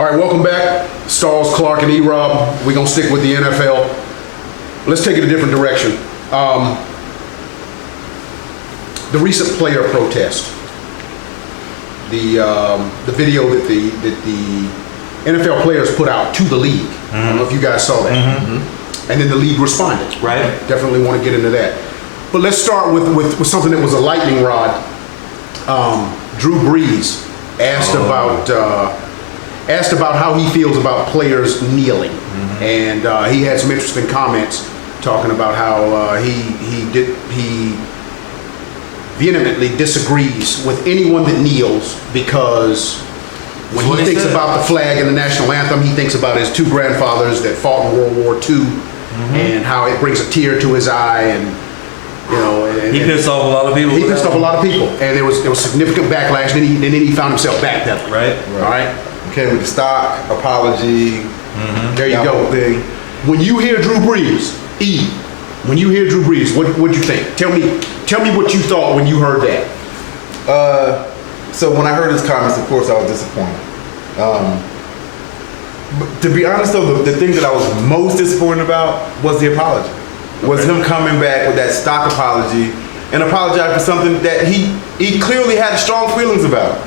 All right, welcome back. Stalls, Clark, and E-Rob. We're going to stick with the NFL. Let's take it a different direction. The recent player protest. The video that the NFL players put out to the league. I don't know if you guys saw that. And then the league responded. Right. Definitely want to get into that. But let's start with something that was a lightning rod. Drew Brees asked about how he feels about players kneeling, and he had some interesting comments talking about how he vehemently disagrees with anyone that kneels, because when he thinks about the flag and the national anthem, he thinks about his two grandfathers that fought in World War II, and how it brings a tear to his eye, and he pissed off a lot of people. He pissed off a lot of people, and there was significant backlash. And then he found himself backpedaling. Right. All right. Okay, with the stock apology. There you go. Thing. When you hear Drew Brees, when you hear Drew Brees, what'd you think? Tell me what you thought when you heard that. So when I heard his comments, of course, I was disappointed. But to be honest, though, the thing that I was most disappointed about was the apology. Was him coming back with that stock apology and apologize for something that he clearly had strong feelings about.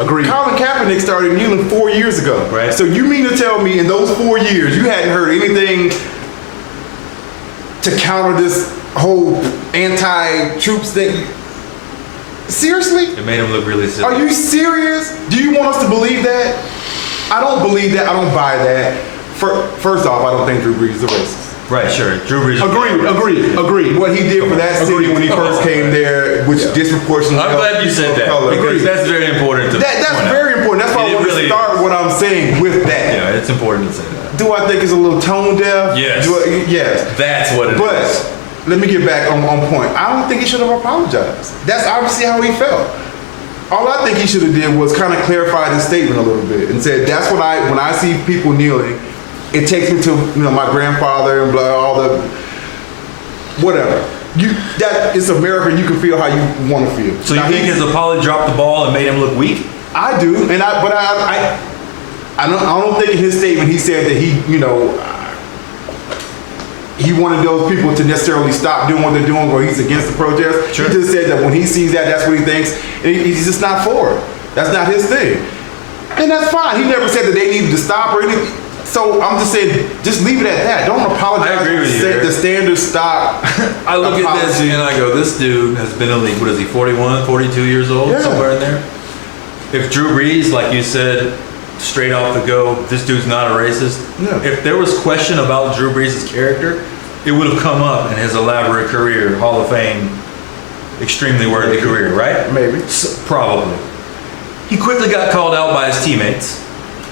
Agreed. Colin Kaepernick started kneeling 4 years ago. Right. So you mean to tell me in those 4 years you hadn't heard anything to counter this whole anti-troops thing? Seriously? It made him look really silly. Are you serious? Do you want us to believe that? I don't believe that. I don't buy that. First off, I don't think Drew Brees is a racist. Right, sure. Drew Brees. Agreed. What he did for that city when he first came there, which disproportionately. I'm glad you said that, because that's very important to That's very important. That's why I want to start what I'm saying with that. Yeah, it's important to say that. Do I think it's a little tone deaf? Yes. Yes. That's what it is. But let me get back on point. I don't think he should have apologized. That's obviously how he felt. All I think he should have did was kind of clarify his statement a little bit and said, that's what when I see people kneeling, it takes me to my grandfather and blah, all the whatever. It's America. You can feel how you want to feel. So you think his apology dropped the ball and made him look weak? I do, but I don't think in his statement he said that he wanted those people to necessarily stop doing what they're doing, or he's against the protest. Sure. He just said that when he sees that, that's what he thinks, and he's just not for it. That's not his thing, and that's fine. He never said that they needed to stop or anything. So I'm just saying, just leave it at that. Don't apologize. I agree with you. The standard stock. I look at this and I go, this dude has been in the league. What is he, 41, 42 years old, somewhere in there? If Drew Brees, like you said, straight off the go, this dude's not a racist. No. If there was question about Drew Brees' character, it would have come up in his elaborate career, Hall of Fame, extremely worthy career, right? Maybe. Probably. He quickly got called out by his teammates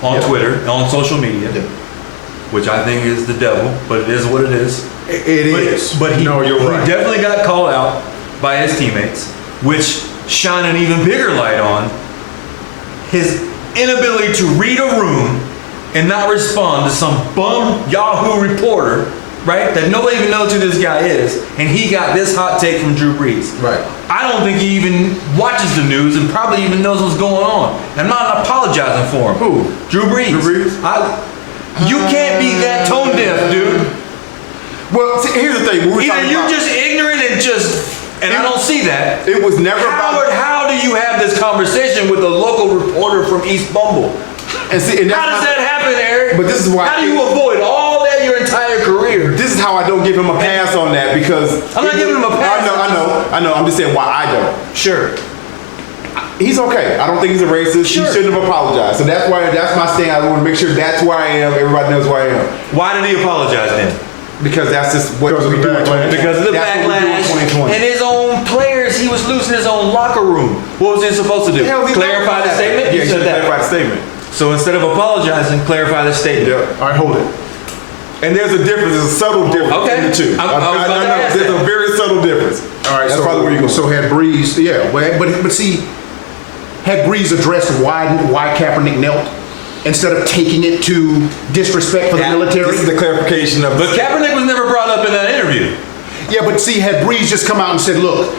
on Twitter, on social media, which I think is the devil, but it is what it is. It is. But he right. definitely got called out by his teammates, which shine an even bigger light on his inability to read a room and not respond to some bum Yahoo reporter, right, that nobody even knows who this guy is, and he got this hot take from Drew Brees. Right. I don't think he even watches the news and probably even knows what's going on. I'm not apologizing for him. Who? Drew Brees. Drew Brees? You can't be that tone deaf, dude. Well, see, here's the thing. Either you're just ignorant and I don't see that. It was never How do you have this conversation with a local reporter from East Bumble? And how does that happen, Eric? But this is why. How do you avoid all that your entire career? This is how I don't give him a pass on that, because I'm not giving him a pass. I know. I'm just saying why I don't. Sure. He's okay. I don't think he's a racist. Sure. He shouldn't have apologized. So that's my stand. I want to make sure that's where I am. Everybody knows where I am. Why did he apologize then? Because that's just what we do in 2020. Because of the backlash and his own players. He was losing his own locker room. What was he supposed to do? Clarify the statement? Yeah, he should clarify the statement. So instead of apologizing, clarify the statement. Yep. All right, hold it. And there's a difference. There's a subtle difference in the two. I know. There's a very subtle difference. All right, that's probably where you go. So had Brees, but see, had Brees addressed why Kaepernick knelt, instead of taking it to disrespect for the military. This is the clarification of. But Kaepernick was never brought up in that interview. Yeah, but see, had Brees just come out and said, look,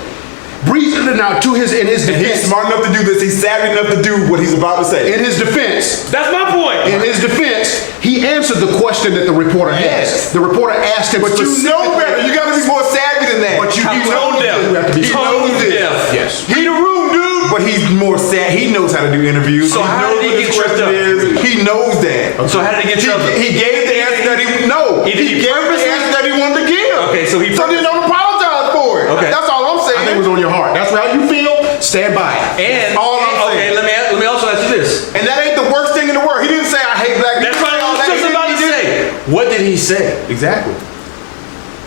Brees, now to his in his And he's defense, smart enough to do this. He's savvy enough to do what he's about to say. in his defense, That's my point. in his defense, he answered the question that the reporter Yes. asked. The reporter asked him, But you know better. You got to be more savvy than that. But you I'm know tone deaf. you have to be He knows this. Yes. He the room, dude. But he's more sad. He knows how to do interviews. So he how knows did he what get his tripped question up? is. He knows that. So how did he get tripped up? He gave the answer that he no. He He gave the answer that he wanted to give. Okay, so he so then don't apologize for it. Okay. That's all I'm saying. I think it was on your heart. That's how you feel. Stand by it. And all I'm okay, saying. let me also ask you this. And that ain't the worst thing in the world. He didn't say I hate black people. That's what I was just about to say. What did he say? Exactly.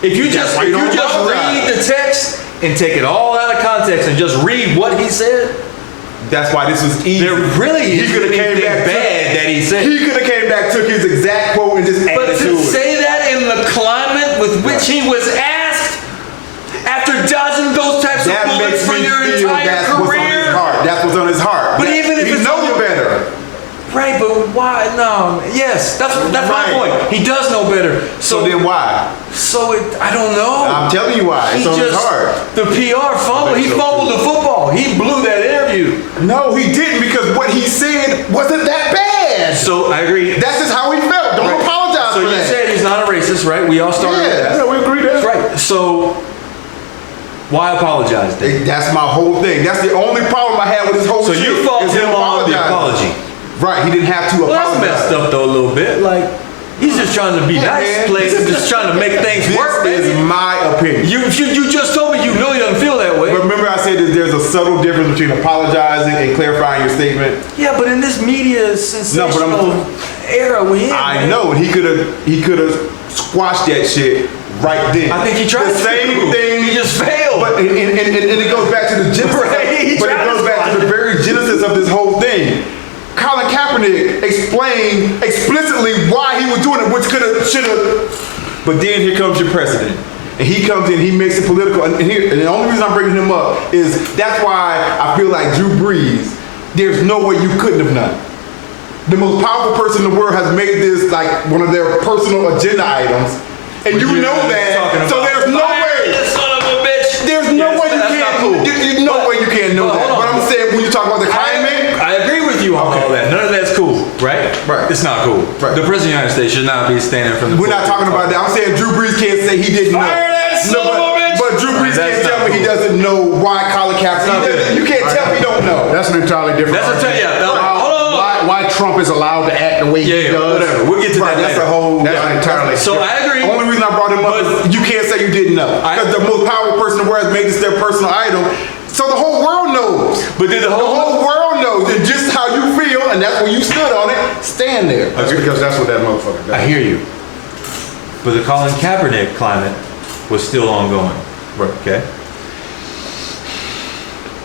If you just why you don't read apologize. the text and take it all out of context and just read what he said, That's why this was easy. there really He isn't could have came anything back. bad that he said. He could have came back, took his exact quote, and just But added to to it. say that in the climate with which he was asked, after dodging those types That of bullets makes for me your feel entire that's what's on his career, heart. That's what's on his heart. But even if he it's knows on- better. right? But why? No, yes, that's my Right. point. He does know better. So then why? I don't know. I'm telling you why. It's He on his just heart. the PR fumble. He fumbled the football. He blew that interview. No, he didn't because what he said wasn't that bad. So I agree. That's just how he felt. Don't Right. apologize So for you that. said he's not a racist, right? We all started with that. Yeah, we agree there. Right. So why apologize then? That's my whole thing. That's the only problem I had with this whole So shit. you fault is him on the apologizing. apology. Right, he didn't have to Well, that's apologize. messed up though a little bit. Like he's just trying to be Yeah, nice, man. place, and just trying to make things This work. is Baby. my opinion. You just told me you know he doesn't feel that way. Remember I said that there's a subtle difference between apologizing and clarifying your statement? Yeah, but in this media sensational era we in, I man. know, and he could have squashed that shit right then. I think he tried the to. same thing. He just failed. But and it goes back to the genesis. Right, he But it tried to goes back squash to the it. very genesis of this whole thing. Colin Kaepernick explained explicitly why he was doing it, which could have, should have. But then here comes your president. And he comes in, he makes it political. And the only reason I'm bringing him up is that's why I feel like Drew Brees, there's no way you couldn't have done it. The most powerful person in the world has made this like one of their personal agenda items. And you know that. So there's no way. Son of a bitch. There's no Yes, way you that's can't. not cool. There's no way you can't know But that. hold But on. I'm saying when you talk about the climate, I agree with you on Okay. all that. None of that's cool, right? Right. It's not cool. Right. The president of the United States should not be standing from the. we're not talking about that. I'm saying Drew Brees can't say he didn't know. Fire that son of a bitch. But Drew Brees That's can't tell not me he cool. doesn't know why Colin Kaepernick. not good. You can't tell me he don't know. That's an entirely different. That's a argument. hold on. Why Trump is allowed to act the way he Yeah, does. whatever. We'll get to Right, that that's later. a whole. That's entirely. So I agree. The only reason I brought him up is you can't say you didn't know. Because the most powerful person in the world has made this their personal idol. So the whole world knows. But did the The whole whole world knows. And just how you feel, and that's where you stood on it, stand there. That's because that's what that motherfucker does. I hear you. But the Colin Kaepernick climate was still ongoing. Right. Okay.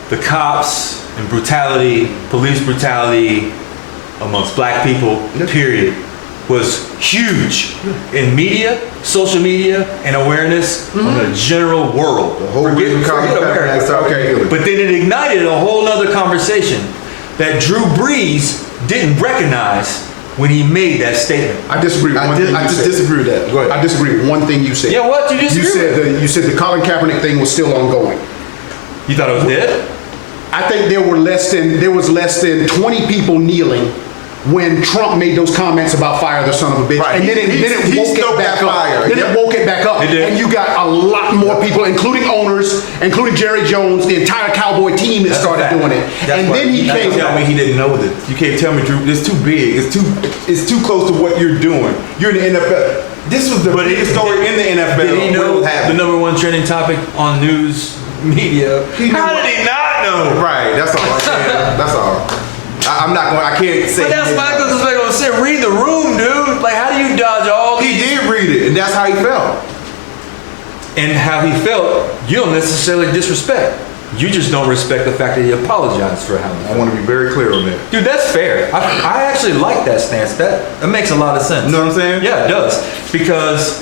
The cops and brutality, police brutality amongst black people, period, was huge in media, social media, and awareness on the general world. The whole reason Colin Kaepernick started healing. But then it ignited a whole nother conversation that Drew Brees didn't recognize when he made that statement. I disagree with one thing I you just said. disagree with that. Go ahead. I disagree with one thing you said. Yeah, what? You disagree? You said the Colin Kaepernick thing was still ongoing. You thought it was dead? I think there was less than 20 people kneeling when Trump made those comments about fire the son of a bitch. Right. And then it He woke it stoked back that up. fire. Then Yep. it woke it back up. It did. And you got a lot more people, including owners, including Jerry Jones, the entire Cowboy team that That's a started fact. doing it. And then he You came can't tell me he didn't know this. You can't tell me, Drew. It's too big. It's too close to what you're doing. You're in the NFL. This was the biggest story in the NFL. Did he know What the happened? number one trending topic on news media? He knew How what- did he not know? Right. That's all. That's all. I'm not going. I can't say. But that's he my didn't know. disrespect. I'm saying, read the room, dude. Like, how do you dodge all He these? did read it, and that's how he felt. And how he felt, you don't necessarily disrespect. You just don't respect the fact that he apologized for how he I felt. want to be very clear on that. Dude, that's fair. I actually like that stance. That makes a lot of sense. You know what I'm saying? Yeah, it does. Because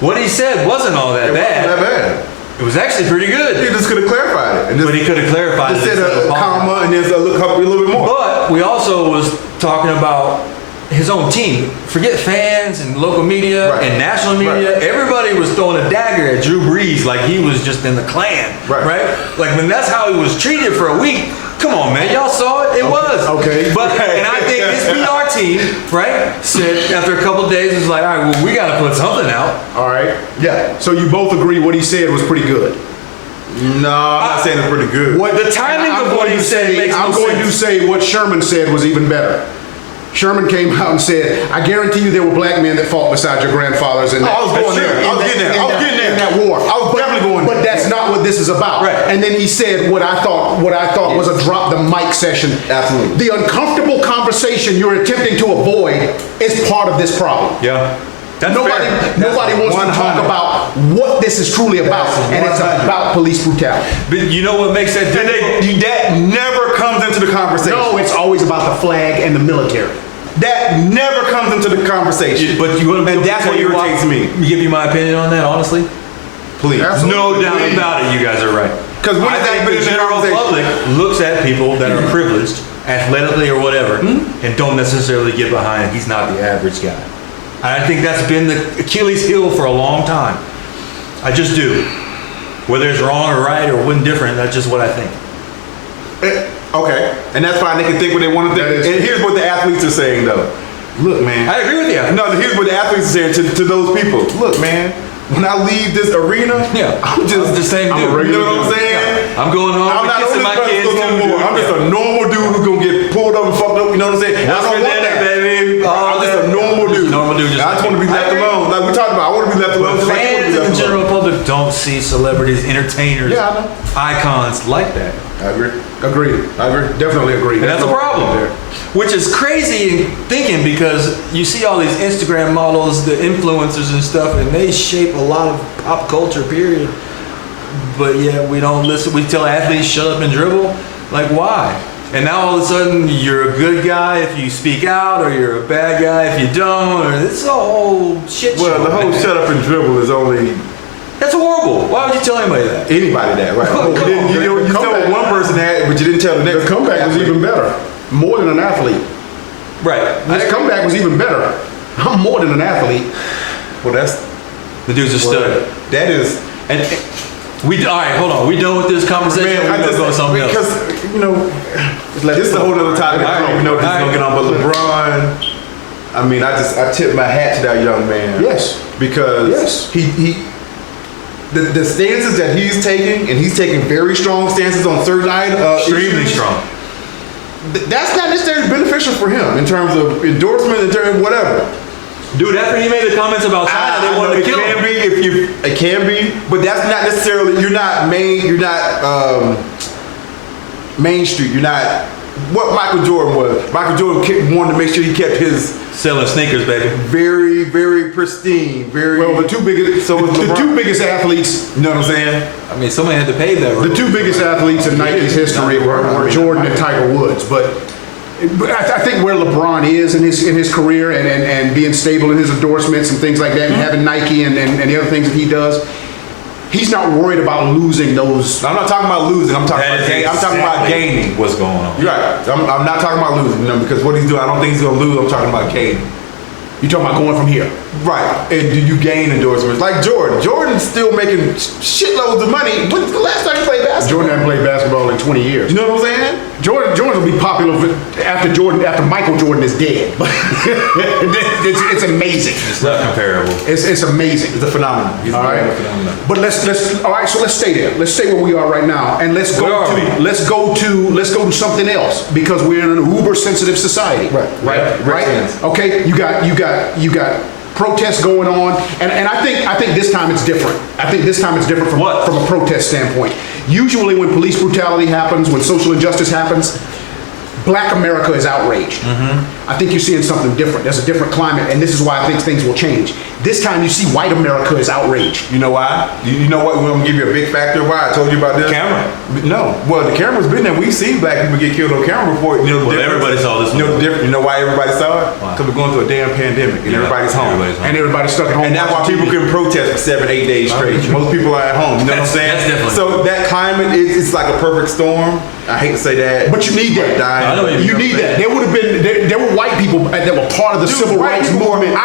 what he said wasn't all that It bad. wasn't that bad. It was actually pretty He good. just could have clarified it. And just, But he could have clarified just it said instead of a apologizing. comma and then a little bit more. But we also was talking about his own team. Forget fans and local media and national media. Everybody was throwing a dagger at Drew Brees like he was just in the Klan, right? Like when that's how he was treated for a week. Come on, man, y'all saw it. It was But and I think his PR team, right, said after a couple of days, was like, all right, well, we got to put something out. All right. Yeah. So you both agree what he said was pretty good. No, I'm not saying it's pretty good. What the timing of what he said makes no sense. I'm going to say what Sherman said was even better. Sherman came out and said, I guarantee you there were black men that fought beside your grandfathers in that. I was going there. I was getting there. In that war. I was definitely going there. But that's not what this is about. Right. And then he said what I thought was a drop the mic session. Absolutely. The uncomfortable conversation you're attempting to avoid is part of this problem. Yeah. That's Nobody wants to talk about what this is truly about, and it's about police brutality. But you know what makes that difficult? That never comes into the conversation. No, it's always about the flag and the military. That never comes into the conversation. But you want to, and that's what irritates me. Give you my opinion on that, honestly. Please. No doubt about it. You guys are right. Because when I think the general public looks at people that are privileged, athletically or whatever, and don't necessarily get behind. He's not the average guy. I think that's been the Achilles heel for a long time. I just do. Whether it's wrong or right or indifferent, that's just what I think. Okay, and that's fine. They can think what they want to think. And here's what the athletes are saying, though. Look, man. I agree with you. No, here's what the athletes are saying to those people. Look, man. When I leave this arena, I'm just the same dude. You know what I'm saying? I'm going home. I'm not kissing my kids no more. I'm just a normal dude who's gonna get pulled up and fucked up. You know what I'm saying? I don't want that, baby. I'm just a normal dude. I just want to be left alone. Like we talked about, I want to be left alone. But fans and the general public don't see celebrities, entertainers, icons like that. I agree. Definitely agree. And that's a problem there. Which is crazy in thinking because you see all these Instagram models, the influencers and stuff, and they shape a lot of pop culture, period. But yeah, we don't listen. We tell athletes, shut up and dribble. Like, why? And now all of a sudden, you're a good guy if you speak out, or you're a bad guy if you don't, or it's a whole shit show. Well, the whole shut up and dribble is only... That's horrible. Why would you tell anybody that? Anybody that, right? You tell one person that, but you didn't tell the next. The comeback was even better. More than an athlete. Right. This comeback was even better. I'm more than an athlete. Well, that's... The dude's a stud. That is... And all right, hold on. We done with this conversation? Man, I just go something else. Because, this is a whole other topic. I don't even know what this is going to get on, but LeBron... I mean, I tip my hat to that young man. Yes. Because the stances that he's taking, and he's taking very strong stances on certain extremely issues, strong. That's not necessarily beneficial for him in terms of endorsement, in terms of whatever. Dude, after he made the comments about China, they wanted to kill him. It can be, but that's not necessarily. You're not Main Street. You're not what Michael Jordan was. Michael Jordan wanted to make sure he kept his selling sneakers, baby. Very, very pristine. Very well. The two biggest athletes. You know what I'm saying? I mean, somebody had to pay that. The two biggest athletes in Nike's history were Jordan and Tiger Woods. But I think where LeBron is in his career and being stable in his endorsements and things like that, and having Nike and the other things that he does, he's not worried about losing those. I'm not talking about losing. I'm talking about gaining. What's going on? You're right. I'm not talking about losing, because what he's doing, I don't think he's going to lose. I'm talking about gaining. You're talking about going from here. Right. And do you gain endorsements? Like Jordan. Jordan's still making shitloads of money. When's the last time he played basketball? Jordan hasn't played basketball in 20 years. You know what I'm saying? Jordan will be popular after Michael Jordan is dead. it's amazing. It's not comparable. It's amazing. It's a phenomenon. All right. But let's stay there. Let's stay where we are right now, and let's go to something else, because we're in an uber sensitive society. Right. Okay. You got protests going on, and I think this time it's different. I think this time it's different from a protest standpoint. Usually when police brutality happens, when social injustice happens, Black America is outraged. I think you're seeing something different. There's a different climate, and this is why I think things will change. This time you see white America is outraged. You know why? You know what? I'm going to give you a big factor why I told you about this. Camera. No. Well, the camera's been there. We've seen black people get killed on camera before. Everybody saw this. You know why everybody saw it? Because we're going through a damn pandemic, and everybody's home. And everybody's stuck at home. And that's why people can protest for 7-8 days straight. Most people are at home. You know what I'm saying? That's definitely. So that climate it's like a perfect storm. I hate to say that, but you need that. I know You need that. There would have been, there were white people that were part of the civil rights movement.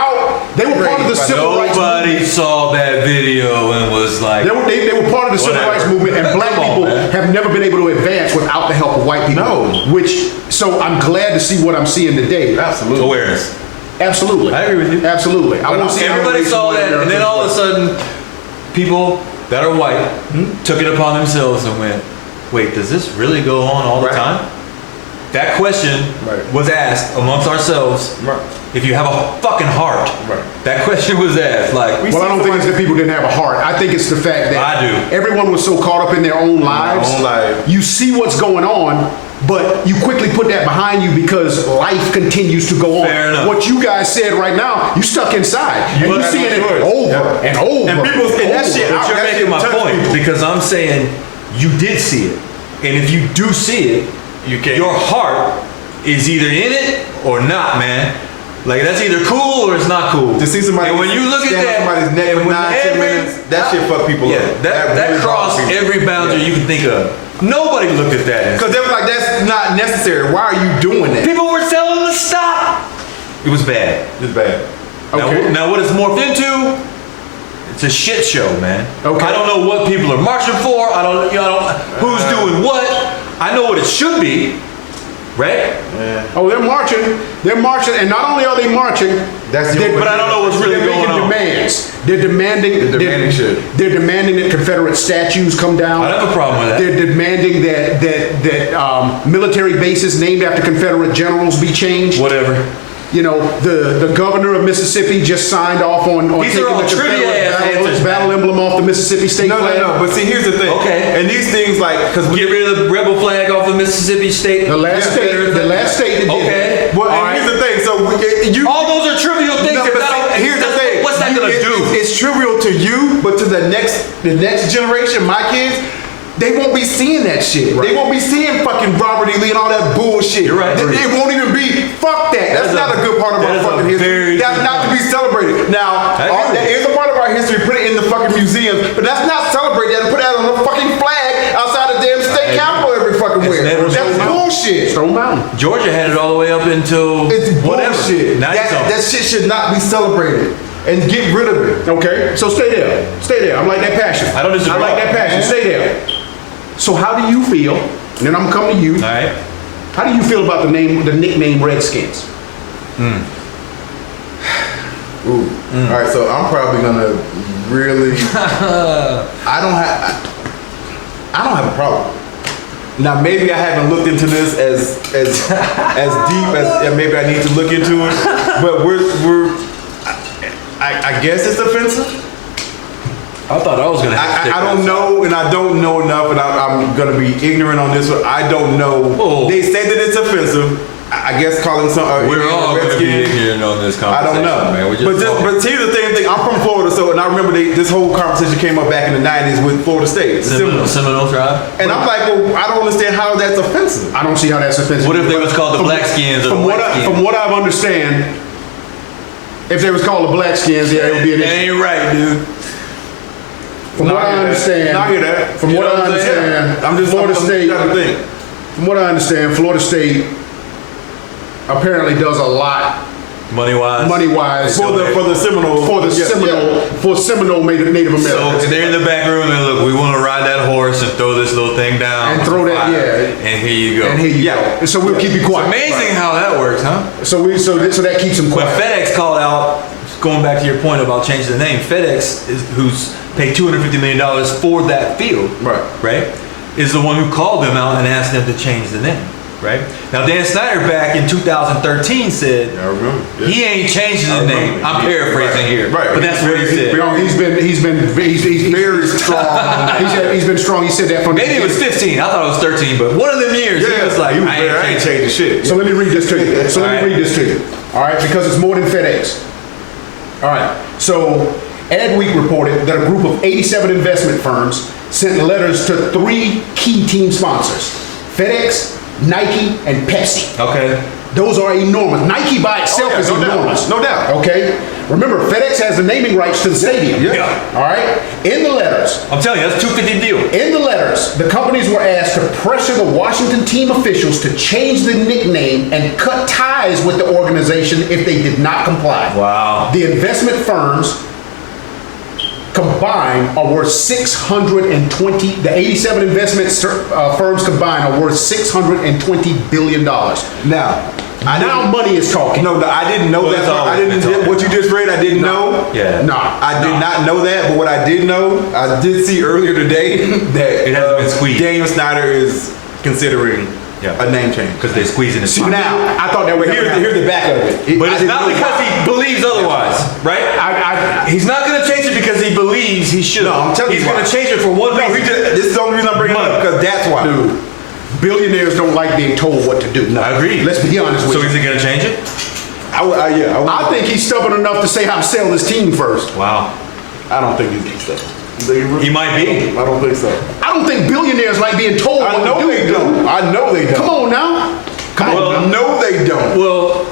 They were part of the civil rights movement. Nobody saw that video and was like, They were part of the civil rights movement, and black people have never been able to advance without the help of white people. No. So I'm glad to see what I'm seeing today. Absolutely. awareness. Absolutely. I agree with you. Absolutely. I want to see Everybody saw that, and then all of a sudden, people that are white took it upon themselves and went, wait, does this really go on all the time? That question was asked amongst ourselves. Right. If you have a fucking heart, that question was asked. Like, well, I don't think it's that people didn't have a heart. I think it's the fact that I do. Everyone was so caught up in their own lives. You see what's going on, but you quickly put that behind you because life continues to go on. Fair enough. What you guys said right now, you stuck inside. And you're seeing it over and over. And people, and that shit, but you're making my point because I'm saying you did see it. And if you do see it, your heart is either in it or not, man. Like, that's either cool or it's not cool. To see somebody, and when you look at that, somebody's neck for 9-10 minutes, that shit fuck people up. That really crossed every boundary you can think of. Nobody looked at that. Because they were like, that's not necessary. Why are you doing that? People were telling them to stop. It was bad. It's bad. Okay. Now what it's morphed into, it's a shit show, man. Okay. I don't know what people are marching for. I don't who's doing what. I know what it should be. Right? Yeah. Oh, they're marching, and not only are they marching, but I don't know what's really going on. Demands. They're demanding shit. They're demanding that Confederate statues come down. I don't have a problem with that. They're demanding that military bases named after Confederate generals be changed. Whatever. You know, the governor of Mississippi just signed off on These taking are all the trivia Confederate battle emblem off the Mississippi state flag. No. But see, here's the thing. Okay. And these things, like, because Get rid of the rebel flag off the Mississippi state. The last state that did Okay. that. Well, and here's the thing. So all those are trivial things. No, but here's the thing. What's that gonna do? It's trivial to you, but to the next generation, my kids, they won't be seeing that shit. They won't be seeing fucking Robert E. Lee and all that bullshit. You're right. It won't even be, fuck that. That's not a good part of our fucking history. That's not to be celebrated. Now, that is a part of our history. Put it in the fucking museums, but that's not celebrated. Put that on a fucking flag outside the damn state capitol every fucking where. That's bullshit. Stone Mountain. Georgia had it all the way up until It's whatever. bullshit. That shit should not be celebrated. And get rid of it. Okay, so stay there. Stay there. I like that passion. I don't disagree. I like that passion. Stay there. So how do you feel? And then I'm coming to you. All right. How do you feel about the nickname Redskins? Ooh. All right, so I'm probably gonna really. I don't have a problem. Now maybe I haven't looked into this as deep as maybe I need to look into it, but I guess it's offensive. I thought I was gonna. I don't know, and I don't know enough, and I'm gonna be ignorant on this one. I don't know. Oh. They say that it's offensive. I guess calling some. We're all gonna be ignorant on this I conversation, don't know, man. but here's the thing. I'm from Florida, and I remember this whole conversation came up back in the '90s with Florida State, Seminole tribe. and I'm like, well, I don't understand how that's offensive. I don't see how that's offensive. What if they was called the Blackskins or the Whiteskins? From what I understand, if they was called the Blackskins, yeah, it would be an That issue. ain't right, dude. From what I understand, I hear that. From what I understand, Florida State. From what I understand, Florida State apparently does a lot Money-wise. for the Seminoles. For Seminole Native Americans. So they're in the back room and look, we want to ride that horse and throw this little thing down. And throw that, And here you go. And here you go. And so we'll keep you quiet. Amazing how that works, huh? So that keeps them When quiet. FedEx called out, going back to your point about changing the name, FedEx who's paid $250 million for that field, right, is the one who called them out and asked them to change the name, right? Now Dan Snyder back in 2013 said he ain't changing the name. I'm paraphrasing here, but that's what he said. He's very strong. He's been strong. He said that from Maybe it was 15. I thought it was 13, but one of them years he was like, I ain't changing shit. So let me read this to you. All right, because it's more than FedEx. All right, so Adweek reported that a group of 87 investment firms sent letters to 3 key team sponsors: FedEx, Nike, and Pepsi. Okay. Those are enormous. Nike by itself is enormous. No doubt. Okay? Remember, FedEx has the naming rights to the stadium. Yeah. All right? In the letters, I'm telling you, that's a $250 deal. In the letters, the companies were asked to pressure the Washington team officials to change the nickname and cut ties with the organization if they did not comply. Wow. The investment firms combined are worth 620, the 87 investment firms combined are worth $620 billion. Now money is talking. No, I didn't know that. I didn't. What you just read, I didn't know. Yeah. I did not know that. But what I did know, I did see earlier today that It hasn't been squeezed. Daniel Snyder is considering a name change Because they're squeezing the See, now, I thought that was here's the back of it. But it's not because he believes otherwise, right? He's not going to change it because he believes he should. No, I'm telling you He's going why. to change it for one reason. This is the only reason I'm bringing it up, because that's why. Dude, billionaires don't like being told what to do. I agree. Let's be honest with So you. is he going to change it? I think he's stubborn enough to say how to sell his team first. Wow. I don't think he's stubborn. He might be. I don't think so. I don't think billionaires like being told what to do. I know they don't. Come on now. No, they don't. Well,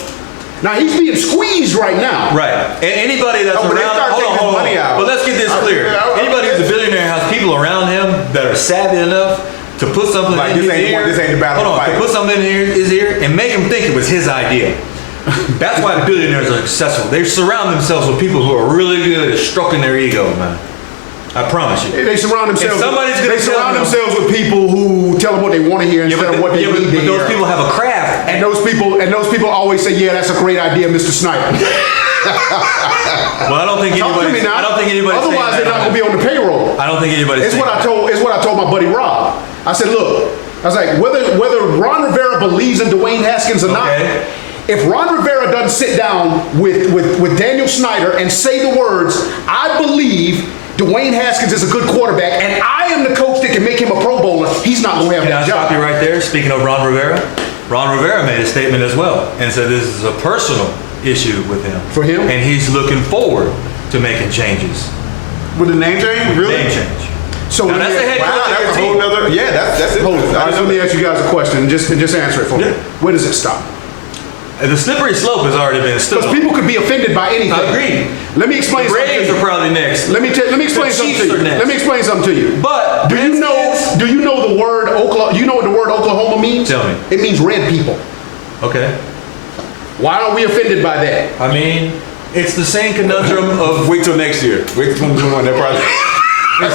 now he's being squeezed right now. right. And anybody that's when they around, start taking his money out. But let's get this clear. Anybody who's a billionaire has people around him that are savvy enough to put something Like, in this his ain't- ear. this ain't the battle Hold on, fight. to put something in his ear and make him think it was his idea. That's why billionaires are successful. They surround themselves with people who are really good at stroking their ego, man. I promise you. They surround themselves. somebody's gonna They surround tell them- themselves with people who tell them what they want to hear instead of what they need to but hear. those people have a craft. And those people always say, "Yeah, that's a great idea, Mr. Sniper." Well, I don't think Talk to me anybody. now. I don't think anybody. Otherwise, they're not going to be on the payroll. I don't think anybody's. It's what I told my buddy Rob. I said, look, I was like, whether Ron Rivera believes in Dwayne Haskins or not, Okay. if Ron Rivera doesn't sit down with Daniel Snyder and say the words, "I believe Dwayne Haskins is a good quarterback, and I am the coach that can make him a Pro Bowler," he's not going to have Can I that stop job. you right there? Speaking of Ron Rivera, Ron Rivera made a statement as well and said this is a personal issue with him. For him? And he's looking forward to making changes. With the name change, really? Name change. So Now, let that's me- the head coach of That's your a whole team. nother. Yeah, that's it. Hold on. All right, let me ask you guys a question and just answer it for me. Yeah. Where does it stop? The slippery slope has already been stood. Because people could be offended by anything. I agree. Let me explain something to Braves you. are probably next. Let me explain The something Chiefs to are you. next. Let me explain something to you. But Do you know the word Oklahoma? You know what the word Oklahoma means? Tell me. It means red people. Okay. Why aren't we offended by that? I mean, it's the same conundrum of Wait till next year. Wait till 2021. That probably. We're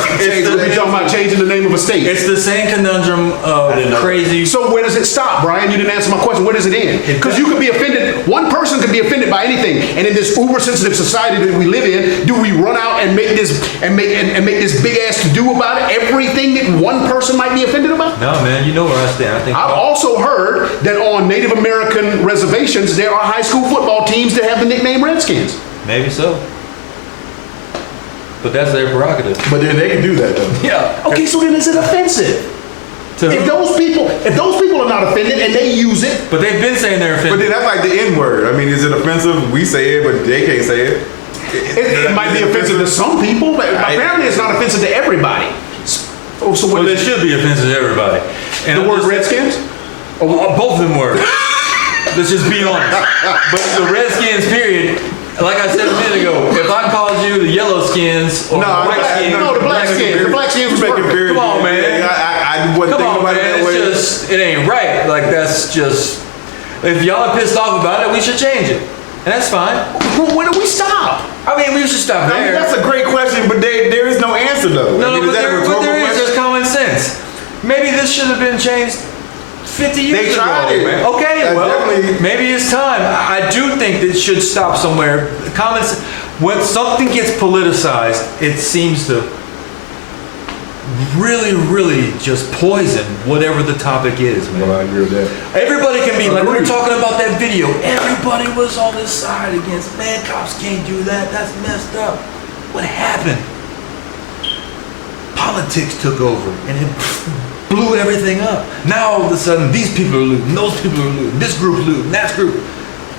talking about changing the name of a state. it's the same conundrum of crazy. So where does it stop, Brian? You didn't answer my question. Where does it end? Because you could be offended. One person could be offended by anything. And in this uber-sensitive society that we live in, do we run out and make this make this big ass to do about it? Everything that one person might be offended about? No, man, you know where I stand. I think I've also heard that on Native American reservations, there are high school football teams that have the nickname Redskins. maybe so. But that's their prerogative. But then they can do that though. Yeah. Okay, so then is it offensive? If those people are not offended and they use it, But they've been saying they're But offended. then that's like the N word. I mean, is it offensive? We say it, but they can't say it. it might be offensive to some people, but apparently it's not offensive to everybody. So Well, what they is should be offensive to everybody. And the I'm word just- Redskins? Both of them were. Let's just be honest. But the Redskins, period. Like I said a minute ago, if I called you the yellow skins or the white skins, the black skins. The black skins was Make it perfect. very Come on, good. man. I wasn't come thinking on, about man, it that way. it's just, it ain't right. Like, that's just, if y'all are pissed off about it, we should change it. And that's fine. Well, where do we stop? I mean, we should stop I mean, there. that's a great question, but there is no answer though. No, I mean, no, is but that a there rhetorical is. question? There's common sense. Maybe this should have been changed 50 years They ago. tried it. Man. Okay, That's well, definitely- maybe it's time. I do think that it should stop somewhere. Common sense. When something gets politicized, it seems to really, really just poison whatever the topic is, man. Well, I agree with that. Everybody can be like, we were Agreed. talking about that video. Everybody was on this side against, man, cops can't do that. That's messed up. What happened? Politics took over and it blew everything up. Now all of a sudden, these people are looting, those people are looting, this group's looting, that group.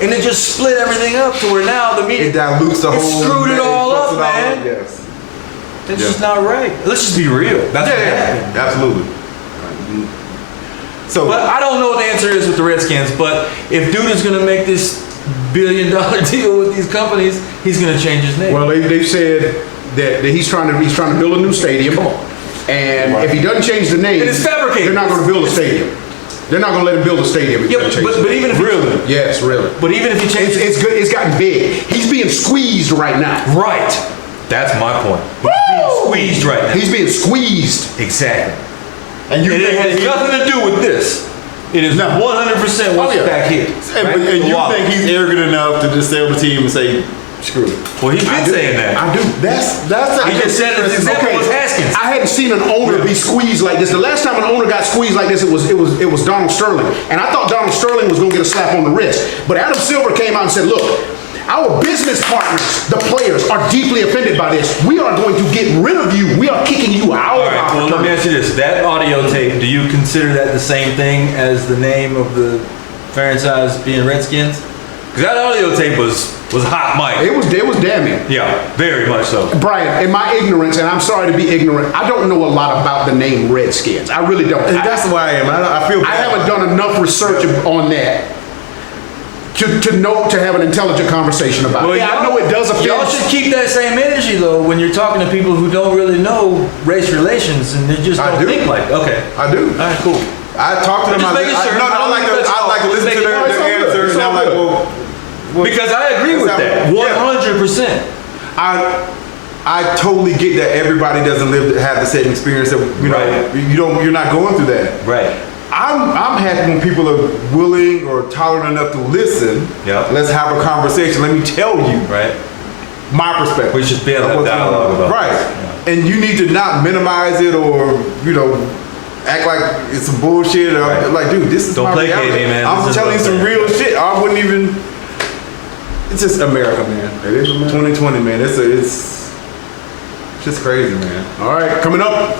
And it just split everything up to where now the media, It dilutes the it whole. screwed it all fucks up, it all man. Yes. It's just not right. Let's just be real. That's what happened. Absolutely. So, But I don't know what the answer is with the Redskins, but if dude is going to make this $1 billion deal with these companies, he's going to change his name. Well, they've said that he's trying to build a new stadium, and if he doesn't change the name, It is fabricated. they're not going to build a stadium. They're not going to let him build a stadium. If he Yeah, doesn't change but even if really, yes, really. But even if he changes, It's good. It's gotten big. He's being squeezed right now. right. That's my point. He's being squeezed right now. He's being squeezed. Exactly. And you And it think has that nothing to do with this. It is 100% what's Oh, yeah. back here. and, right? and The you wallet. think he's arrogant enough to just stay on the team and say, screw it. Well, he's been saying that. I do. That's He just said his example was Haskins. I hadn't seen an owner be squeezed like this. The last time an owner got squeezed like this, it was Donald Sterling, and I thought Donald Sterling was going to get a slap on the wrist. But Adam Silver came out and said, "Look, our business partners, the players, are deeply offended by this. We are going to get rid of you. We are kicking you out All of right, our well, let me tournament." ask you this. That audio tape, do you consider that the same thing as the name of the franchise being Redskins? Because that audio tape was hot mic. It was damning. Yeah, very much so. Brian, in my ignorance, and I'm sorry to be ignorant, I don't know a lot about the name Redskins. I really don't. And that's the way I am. I feel I bad. haven't done enough research on that to have an intelligent conversation about it. Yeah, I know it does Y'all offend. should keep that same energy though when you're talking to people who don't really know race relations and they just I don't do. think like. Okay. I do. All right, cool. I talk to them. Just making sure. I like to listen to their answers, and I'm like, well, Because I agree with that. 100%. I totally get that everybody doesn't have the same experience that Right. you're not going through that. Right. I'm happy when people are willing or tolerant enough to listen. Yep. Let's have a conversation. Let me tell you Right. my perspective. We should be able to of have what's going dialogue on. about Right. this. And you need to not minimize it or act like it's some bullshit. Or Right. like, dude, this is Don't my placate reality. me, man. I'm This is telling you what some I'm real shit. I wouldn't even. It's just America, man. It is America. 2020, man. It's just crazy, man. All right, coming up,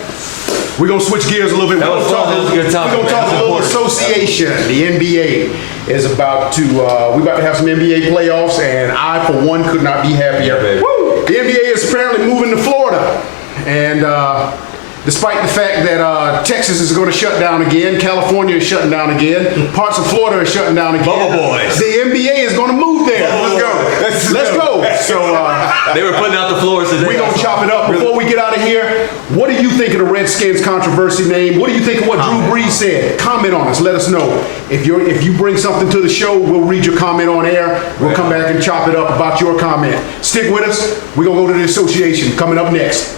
we're going to switch gears a little bit. That was fun. That was a good topic, We're going to man. talk a That's little important. association. The NBA is about to, we're about to have some NBA playoffs, and I, for one, could not be happier. Yeah, baby. Woo! The NBA is apparently moving to Florida, and despite the fact that Texas is going to shut down again, California is shutting down again, parts of Florida are shutting down again. Bubble boys. The NBA is going to move there. Let's go. Let's go. So They were putting out the floors today. we're going to chop it up. Before we get out of here, what do you think of the Redskins controversy name? What do you think of what Drew Brees said? Comment on us. Let us know. If you bring something to the show, we'll read your comment on air. We'll come back and chop it up about your comment. Stick with us. We're going to go to the association. Coming up next.